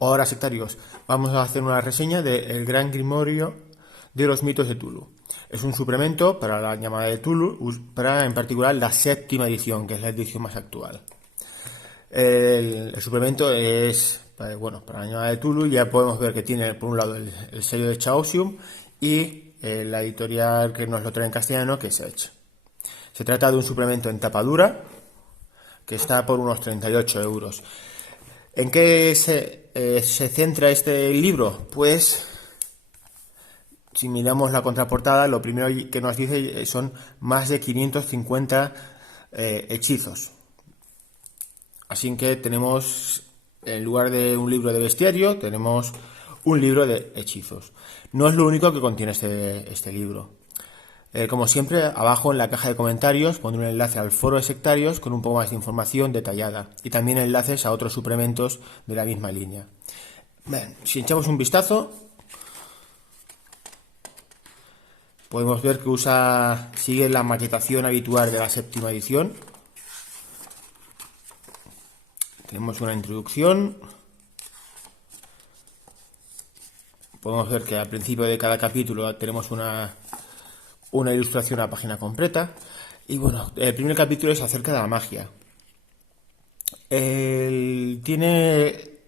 Ahora, sectarios, vamos a hacer una reseña de El Gran Grimorio de los Mitos de Tulu. Es un suplemento para la llamada de Tulu, para en particular la séptima edición, que es la edición más actual. El suplemento es, bueno, para la llamada de Tulu. Ya podemos ver que tiene por un lado el sello de Chaosium y la editorial que nos lo trae en castellano, que es Edge. Se trata de un suplemento en tapa dura que está por unos 38 euros. ¿En qué se centra este libro? Pues, si miramos la contraportada, lo primero que nos dice son más de 550 hechizos. Así que tenemos, en lugar de un libro de bestiario, tenemos un libro de hechizos. No es lo único que contiene este libro. Como siempre, abajo en la caja de comentarios pondré un enlace al foro de sectarios con un poco más de información detallada y también enlaces a otros suplementos de la misma línea. Bien, si echamos un vistazo, podemos ver que sigue la maquetación habitual de la séptima edición. Tenemos una introducción. Podemos ver que al principio de cada capítulo tenemos una ilustración a la página completa. Y bueno, el primer capítulo es acerca de la magia.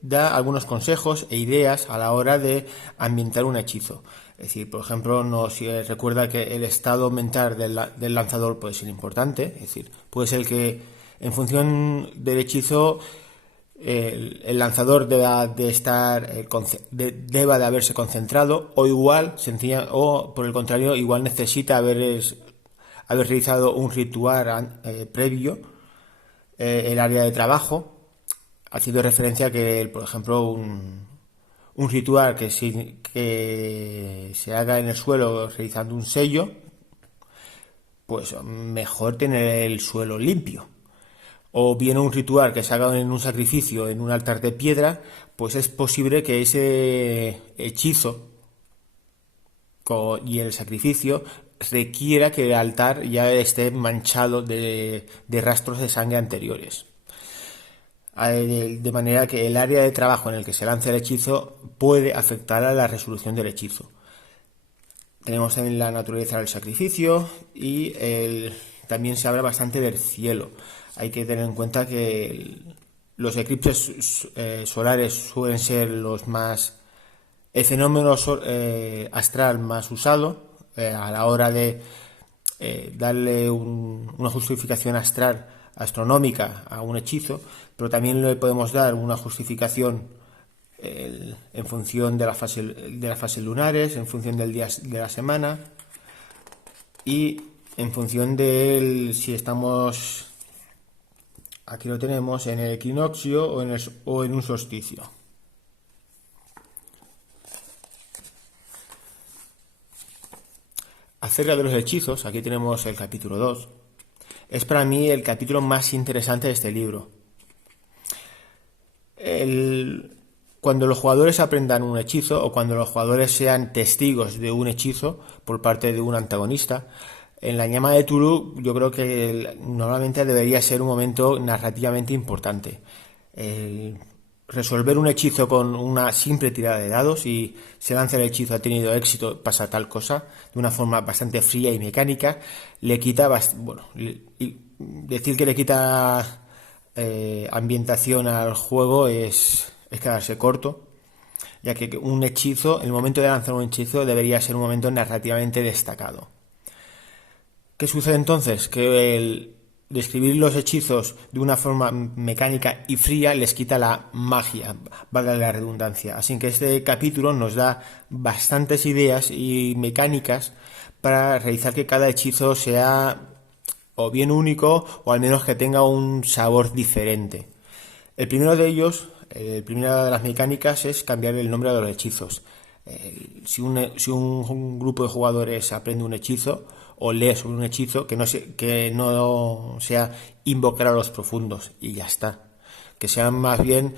Da algunos consejos e ideas a la hora de ambientar un hechizo. Es decir, por ejemplo, nos recuerda que el estado mental del lanzador puede ser importante. Es decir, puede ser que en función del hechizo el lanzador deba de haberse concentrado, o o por el contrario, igual necesita haber realizado un ritual previo, el área de trabajo, haciendo referencia a que, por ejemplo, un ritual que se haga en el suelo realizando un sello, pues mejor tener el suelo limpio. O bien un ritual que se haga en un sacrificio, en un altar de piedra, pues es posible que ese hechizo y el sacrificio requiera que el altar ya esté manchado de rastros de sangre anteriores. De manera que el área de trabajo en el que se lanza el hechizo puede afectar a la resolución del hechizo. Tenemos también la naturaleza del sacrificio y también se habla bastante del cielo. Hay que tener en cuenta que los eclipses solares suelen ser el fenómeno astral más usado a la hora de darle una justificación astronómica a un hechizo, pero también le podemos dar una justificación en función de las fases lunares, en función del día de la semana y en función de si estamos, aquí lo tenemos, en el equinoccio o en un solsticio. Acerca de los hechizos, aquí tenemos el capítulo 2. Es para mí el capítulo más interesante de este libro. Cuando los jugadores aprendan un hechizo o cuando los jugadores sean testigos de un hechizo por parte de un antagonista, en la llamada de Tulu yo creo que normalmente debería ser un momento narrativamente importante. Resolver un hechizo con una simple tirada de dados y se lanza el hechizo, ha tenido éxito, pasa tal cosa, de una forma bastante fría y mecánica, le quita, decir que le quita ambientación al juego es quedarse corto, ya que un hechizo, el momento de lanzar un hechizo debería ser un momento narrativamente destacado. ¿Qué sucede entonces? Que el describir los hechizos de una forma mecánica y fría les quita la magia, valga la redundancia. Así que este capítulo nos da bastantes ideas y mecánicas para realizar que cada hechizo sea o bien único o al menos que tenga un sabor diferente. El primero de ellos, la primera de las mecánicas es cambiar el nombre de los hechizos. Si un grupo de jugadores aprende un hechizo o lee sobre un hechizo, que no sea invocar a los profundos y ya está, que sean más bien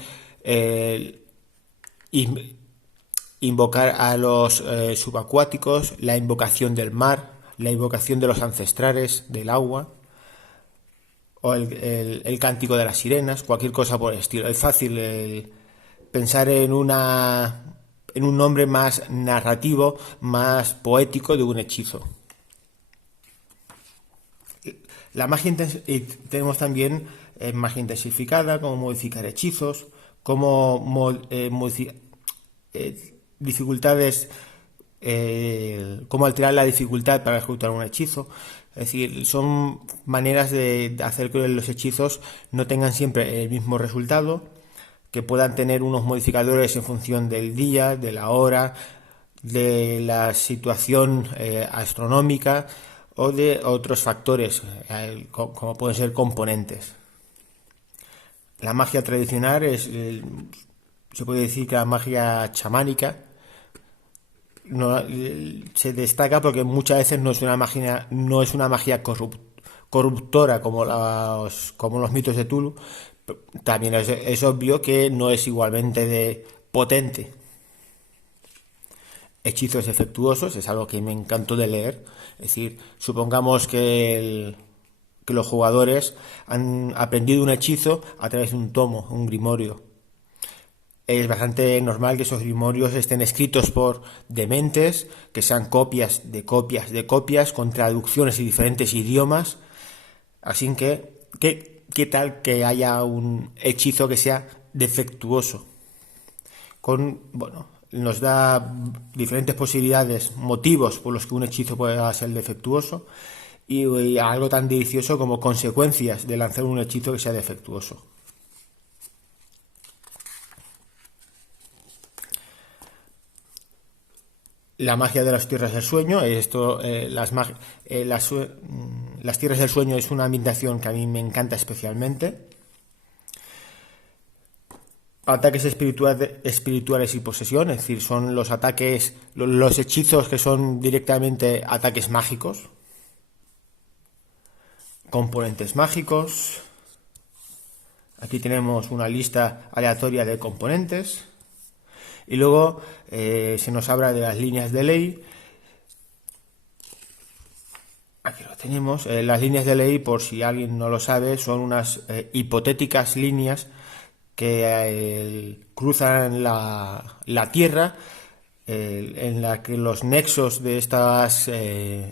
invocar a los subacuáticos, la invocación del mar, la invocación de los ancestrales del agua o el cántico de las sirenas, cualquier cosa por el estilo. Es fácil pensar en un nombre más narrativo, más poético de un hechizo. La magia tenemos también magia intensificada, como modificar hechizos, como dificultades, cómo alterar la dificultad para ejecutar un hechizo. Es decir, son maneras de hacer que los hechizos no tengan siempre el mismo resultado, que puedan tener unos modificadores en función del día, de la hora, de la situación astronómica o de otros factores, como pueden ser componentes. La magia tradicional se puede decir que la magia chamánica se destaca porque muchas veces no es una magia corruptora como los mitos de Tulu. También es obvio que no es igualmente de potente. Hechizos defectuosos es algo que me encantó de leer. Es decir, supongamos que los jugadores han aprendido un hechizo a través de un tomo, un grimorio. Es bastante normal que esos grimorios estén escritos por dementes, que sean copias de copias de copias, con traducciones y diferentes idiomas. Así que, ¿qué tal que haya un hechizo que sea defectuoso? Nos da diferentes posibilidades, motivos por los que un hechizo pueda ser defectuoso y algo tan delicioso como consecuencias de lanzar un hechizo que sea defectuoso. La magia de las tierras del sueño, las tierras del sueño es una ambientación que a mí me encanta especialmente. Ataques espirituales y posesión, es decir, son los ataques, los hechizos que son directamente ataques mágicos. Componentes mágicos. Aquí tenemos una lista aleatoria de componentes. Y luego se nos habla de las líneas de ley. Aquí lo tenemos. Las líneas de ley, por si alguien no lo sabe, son unas hipotéticas líneas que cruzan la Tierra, en la que los nexos de estas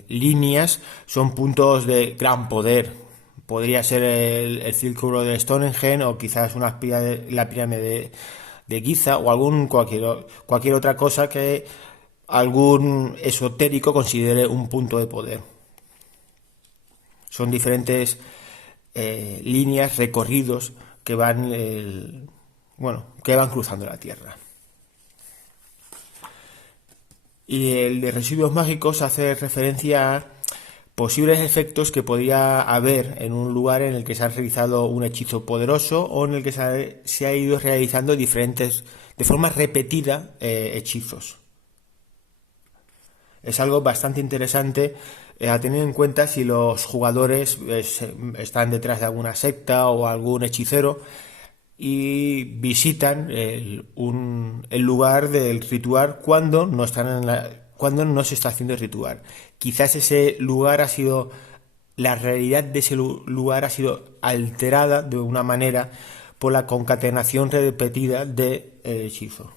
líneas son puntos de gran poder. Podría ser el círculo de Stonehenge o quizás la pirámide de Giza o cualquier otra cosa que algún esotérico considere un punto de poder. Son diferentes líneas, recorridos que van cruzando la Tierra. Y el de residuos mágicos hace referencia a posibles efectos que podría haber en un lugar en el que se ha realizado un hechizo poderoso o en el que se ha ido realizando de forma repetida, hechizos. Es algo bastante interesante a tener en cuenta si los jugadores están detrás de alguna secta o algún hechicero y visitan el lugar del ritual cuando no se está haciendo el ritual. Quizás la realidad de ese lugar ha sido alterada de una manera por la concatenación repetida del hechizo.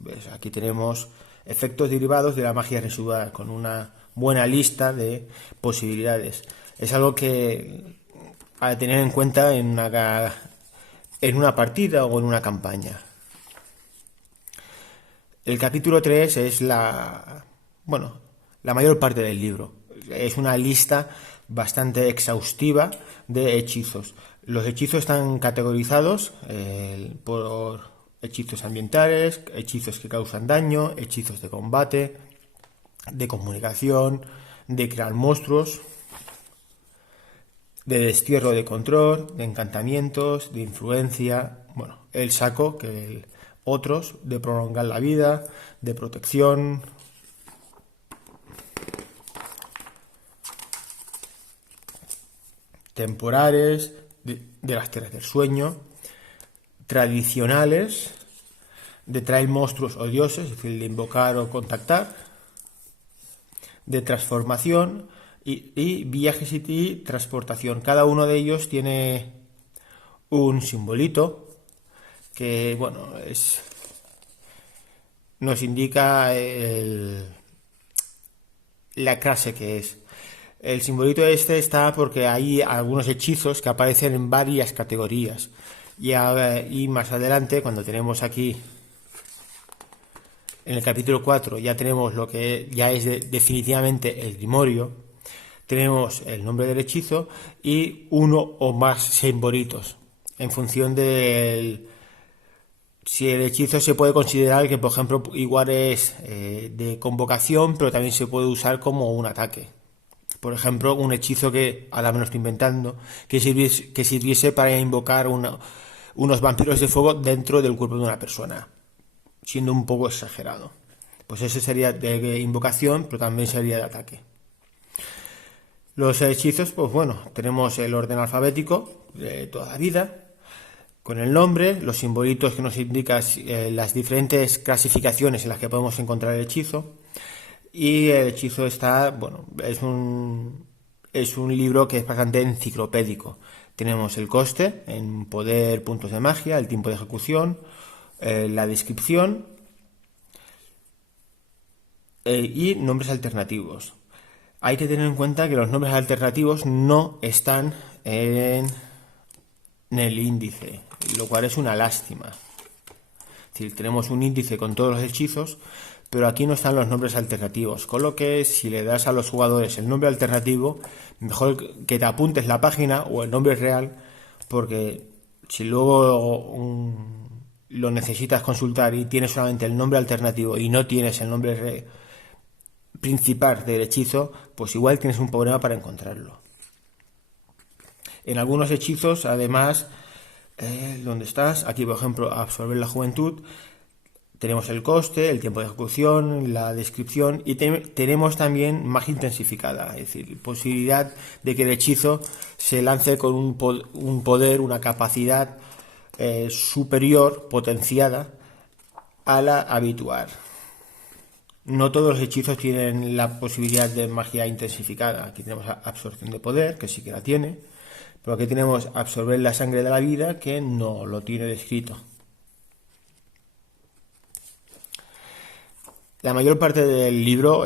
¿Ves? Aquí tenemos efectos derivados de la magia residual con una buena lista de posibilidades. Es algo que a tener en cuenta en una partida o en una campaña. El capítulo 3 es la mayor parte del libro. Es una lista bastante exhaustiva de hechizos. Los hechizos están categorizados por hechizos ambientales, hechizos que causan daño, hechizos de combate, de comunicación, de crear monstruos, de destierro de control, de encantamientos, de influencia, el saco, otros, de prolongar la vida, de protección, temporales, de las tierras del sueño, tradicionales, de traer monstruos o dioses, es decir, de invocar o contactar, de transformación y viajes y transportación. Cada uno de ellos tiene un simbolito que bueno, nos indica la clase que es. El simbolito este está porque hay algunos hechizos que aparecen en varias categorías. Y más adelante, cuando tenemos aquí, en el capítulo 4, ya tenemos lo que ya es definitivamente el grimorio. Tenemos el nombre del hechizo y uno o más simbolitos, en función del... Si el hechizo se puede considerar que, por ejemplo, igual es de convocación, pero también se puede usar como un ataque. Por ejemplo, un hechizo que, ahora me lo estoy inventando, que sirviese para invocar unos vampiros de fuego dentro del cuerpo de una persona, siendo un poco exagerado. Pues ese sería de invocación, pero también sería de ataque. Los hechizos, pues bueno, tenemos el orden alfabético de toda la vida, con el nombre, los simbolitos que nos indican las diferentes clasificaciones en las que podemos encontrar el hechizo. Y el hechizo está, bueno, es un libro que es bastante enciclopédico. Tenemos el coste en poder, puntos de magia, el tiempo de ejecución, la descripción y nombres alternativos. Hay que tener en cuenta que los nombres alternativos no están en el índice, lo cual es una lástima. Es decir, tenemos un índice con todos los hechizos, pero aquí no están los nombres alternativos, con lo que si le das a los jugadores el nombre alternativo, mejor que te apuntes la página o el nombre real, porque si luego lo necesitas consultar y tienes solamente el nombre alternativo y no tienes el nombre principal del hechizo, pues igual tienes un problema para encontrarlo. En algunos hechizos, además, ¿dónde estás? Aquí, por ejemplo, absorber la juventud. Tenemos el coste, el tiempo de ejecución, la descripción y tenemos también magia intensificada, es decir, posibilidad de que el hechizo se lance con un poder, una capacidad superior, potenciada a la habitual. No todos los hechizos tienen la posibilidad de magia intensificada. Aquí tenemos absorción de poder, que sí que la tiene, pero aquí tenemos absorber la sangre de la vida, que no lo tiene descrito. La mayor parte del libro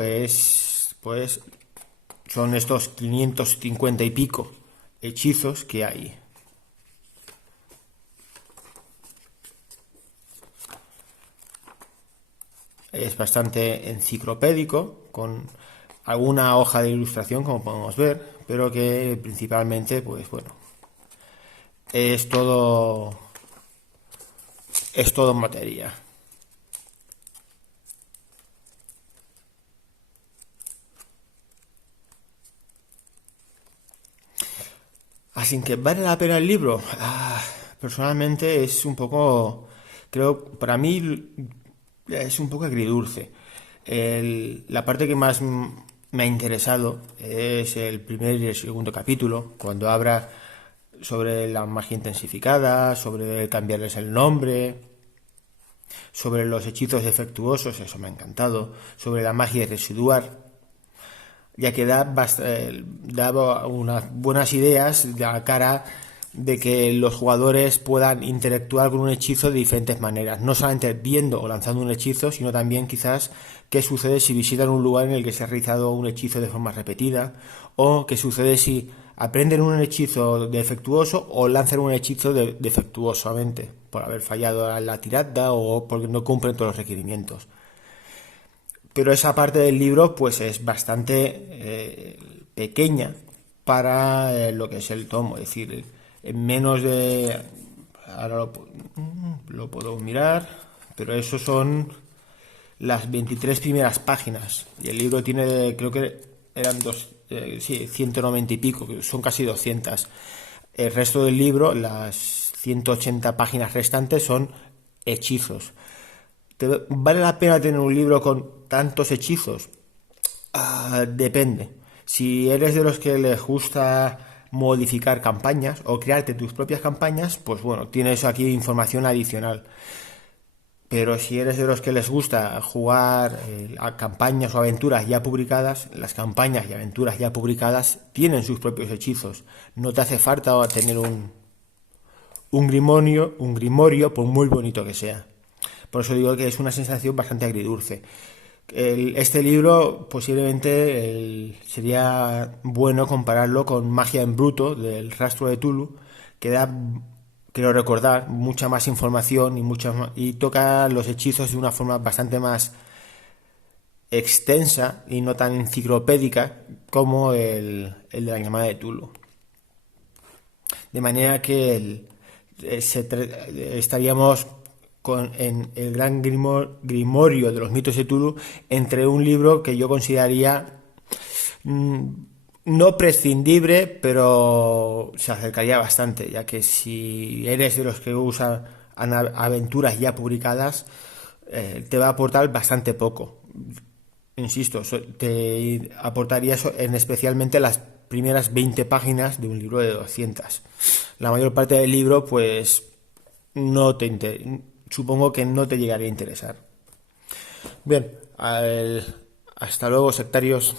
son estos 550 y pico hechizos que hay. Es bastante enciclopédico, con alguna hoja de ilustración, como podemos ver, pero que principalmente, pues bueno, es todo materia. Así que ¿vale la pena el libro? Personalmente es un poco, creo, para mí es un poco agridulce. La parte que más me ha interesado es el primer y el segundo capítulo, cuando habla sobre la magia intensificada, sobre cambiarles el nombre, sobre los hechizos defectuosos, eso me ha encantado, sobre la magia residual, ya que da unas buenas ideas de la cara de que los jugadores puedan interactuar con un hechizo de diferentes maneras, no solamente viendo o lanzando un hechizo, sino también quizás qué sucede si visitan un lugar en el que se ha realizado un hechizo de forma repetida, o qué sucede si aprenden un hechizo defectuoso o lanzan un hechizo defectuosamente por haber fallado a la tirada o porque no cumplen todos los requerimientos. Pero esa parte del libro pues es bastante pequeña para lo que es el tomo, es decir, en menos de... Ahora lo puedo mirar, pero eso son las 23 primeras páginas y el libro tiene, creo que eran 190 y pico, son casi 200. El resto del libro, las 180 páginas restantes, son hechizos. ¿Vale la pena tener un libro con tantos hechizos? Depende. Si eres de los que les gusta modificar campañas o crearte tus propias campañas, pues bueno, tienes aquí información adicional. Pero si eres de los que les gusta jugar a campañas o aventuras ya publicadas, las campañas y aventuras ya publicadas tienen sus propios hechizos. No te hace falta tener un grimorio por muy bonito que sea. Por eso digo que es una sensación bastante agridulce. Este libro posiblemente sería bueno compararlo con Magia en Bruto del Rastro de Tulu, que da, quiero recordar, mucha más información y toca los hechizos de una forma bastante más extensa y no tan enciclopédica como el de la llamada de Tulu. De manera que estaríamos en el gran grimorio de los mitos de Tulu entre un libro que yo consideraría no prescindible, pero se acercaría bastante, ya que si eres de los que usan aventuras ya publicadas, te va a aportar bastante poco. Insisto, te aportaría eso en especialmente las primeras 20 páginas de un libro de 200. La mayor parte del libro, pues, supongo que no te llegaría a interesar. Bien, hasta luego, sectarios.